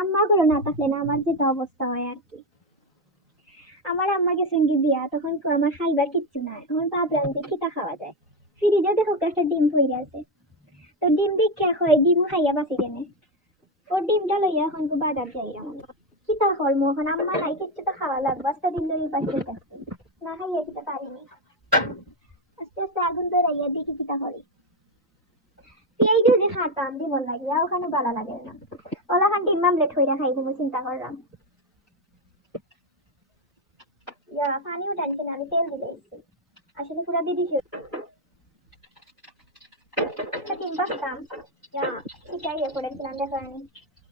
আম্মা করে না থাকলে না আমার যেটা অবস্থা হয় আর কি। আমার আম্মা গেছেন কি বিয়া, তখন আমার খাইবার কিচ্ছু নাই। এখন ভাবলাম যে কিতা খাওয়া যায়, ফ্রিজে দেখো একটা ডিম পড়ে আছে, তো ডিম বিক্রি হয়, ডিমও খাইয়া বাঁচি কেনে। ও ডিমটা লইয়া এখন বাজার যাই এমন কিতা করবো, এখন আম্মা নাই, কিচ্ছু তো খাওয়া লাগবে। আস্তে দিন লই পাইতে না খাইয়া কিতা পারিনি। আস্তে আস্তে আগুন ধরাইয়া দেখি কিতা করি। পেঁয়াজ যদি খাতাম ডিমন লাগিয়া ওখানে ভালো লাগে না, ওলাখান ডিম আমলেট হইয়া খাই দেবো চিন্তা করলাম। পানিও ডালছে না, আমি তেল দিয়ে দিয়েছি, আসলে পুরা দিয়ে দিছি। ডিম বাঁচতাম সেটাই ইয়ে করেছিলাম, দেখেন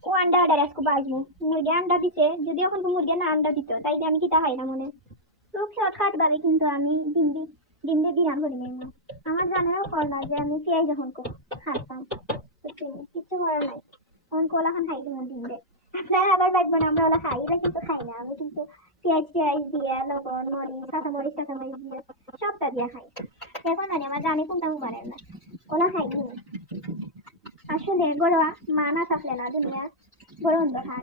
ও আন্ডা অর্ডার আজকে বাজবো। মুরগি আন্ডা দিতে, যদি এখন মুরগি না আন্ডা দিত তাইলে আমি কিতা খাই না মনে লোক শর্টকাট ভাবে, কিন্তু আমি ডিম দিয়ে বিরান করে নিব। আমার জানাও কর না যে আমি পেঁয়াজ যখন খাতাম, কিচ্ছু করার নাই। এখন কলা খান খাই তোমার ডিম দিয়ে, আপনারা আবার দেখবেন আমরা ওলা খাই, এরা কিন্তু খাই না। আমি কিন্তু পেঁয়াজ টেয়াজ দিয়ে, লবণ মরিচ কাঁচামরিচ দিয়ে সবটা দিয়ে খাই। এখন মানে আমার জানি কোনটা মুবারের না, ওলা খাই নি। আসলে গড়া মা না থাকলে না দুনিয়া বড় অন্ধকার।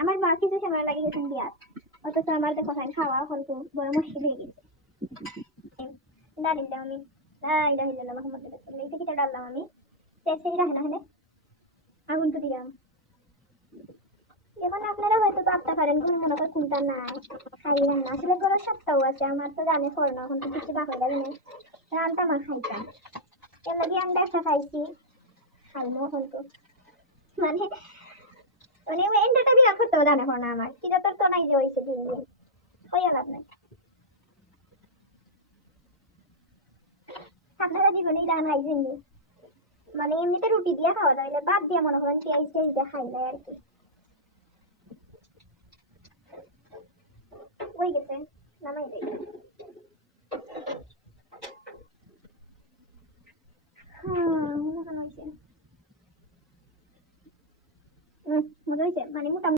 আমার মা কিছু সময় লাগে গেছেন বিয়ার, অথচ আমার দেখো খাওয়া হয়তো বড় মুশকিল হয়ে গেছে। ডাল দিলাম আমি, কিটা ডাললাম আমি, রাখে না হলে আগুন তো দিলাম। এখন আপনারা হয়তো ভাবতে পারেন মনে করেন কোনটা নাই খাই না, আসলে গরুর সপ্তাহ আছে। আমার তো জানে করোনা, এখন তো কিছু বাকি লাগে না, রানটা আমার খাইতাম। এর লাগে আমি একটা খাইছি, খাইমো হয়তো মানে মানে এন্ডাটা বিরাট করতেও জানে না আমার, কিটা তোর তো নাই যে হয়েছে দিন দিন হইয়া লাভ নাই। আপনারা জীবনেই রান খাইছেন মানে এমনিতে রুটি দিয়ে খাওয়া যায়, বাদ দিয়ে মনে করেন পেঁয়াজ টেয়াজ দিয়ে খাই যায় আর কি। হয়ে গেছে, নামাই দিই। মজা হয়েছে মানে মোটামুটি।